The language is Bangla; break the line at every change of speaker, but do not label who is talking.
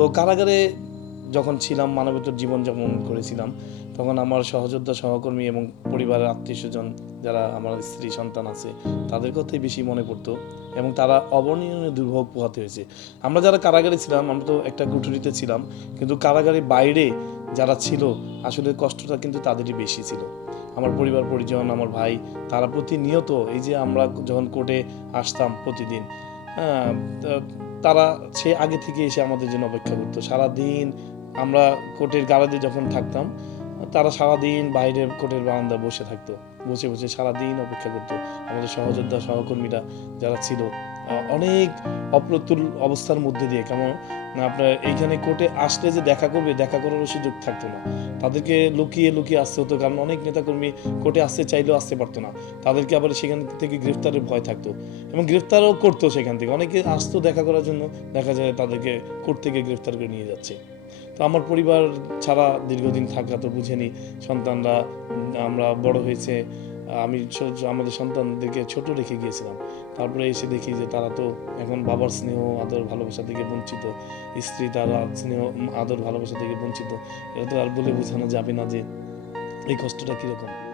তো কারাগারে যখন ছিলাম, মানবেতর জীবনযাপন করেছিলাম, তখন আমার সহযোদ্ধা, সহকর্মী এবং পরিবারের আত্মীয় স্বজন যারা আমার স্ত্রী, সন্তান আছে, তাদের কথাই বেশি মনে পড়তো এবং তারা অবর্ণনীয় দুর্ভোগ পোহাতে হয়েছে। আমরা যারা কারাগারে ছিলাম, আমরা তো একটা কুঠুরিতে ছিলাম, কিন্তু কারাগারের বাইরে যারা ছিল, আসলে কষ্টটা কিন্তু তাদেরই বেশি ছিল। আমার পরিবার পরিজন, আমার ভাই, তারা প্রতিনিয়ত এই যে আমরা যখন কোর্টে আসতাম প্রতিদিন তারা সে আগে থেকে এসে আমাদের জন্য অপেক্ষা করতো। সারাদিন আমরা কোর্টের গাড়াতে যখন থাকতাম, তারা সারাদিন বাইরে কোর্টের বারান্দা বসে থাকতো। বসে বসে সারাদিন অপেক্ষা করতো। আমাদের সহযোদ্ধা, সহকর্মীরা যারা ছিল অনেক অপ্রতুল অবস্থার মধ্যে দিয়ে, কেমন আপনার এইখানে কোর্টে আসলে যে দেখা করবে, দেখা করারও সুযোগ থাকতো না। তাদেরকে লুকিয়ে লুকিয়ে আসতে হতো, কারণ অনেক নেতাকর্মী কোর্টে আসতে চাইলেও আসতে পারতো না। তাদেরকে আবার সেখান থেকে গ্রেফতারের ভয় থাকতো। এবং গ্রেফতারও করতো সেখান থেকে। অনেকে আসতো দেখা করার জন্য, দেখা যায় তাদেরকে কোর্ট থেকে গ্রেফতার করে নিয়ে যাচ্ছে। তো আমার পরিবার ছাড়া দীর্ঘদিন থাকা তো বুঝেনি। সন্তানরা আমরা বড় হয়েছে। আমি আমাদের সন্তানদেরকে ছোট রেখে গিয়েছিলাম। তারপরে এসে দেখি যে তারা তো এখন বাবার স্নেহ, আদর, ভালোবাসা থেকে বঞ্চিত। স্ত্রী তারা স্নেহ আদর, ভালোবাসা থেকে বঞ্চিত। এটা তো আর বলে বোঝানো যাবে না যে এই কষ্টটা কীরকম।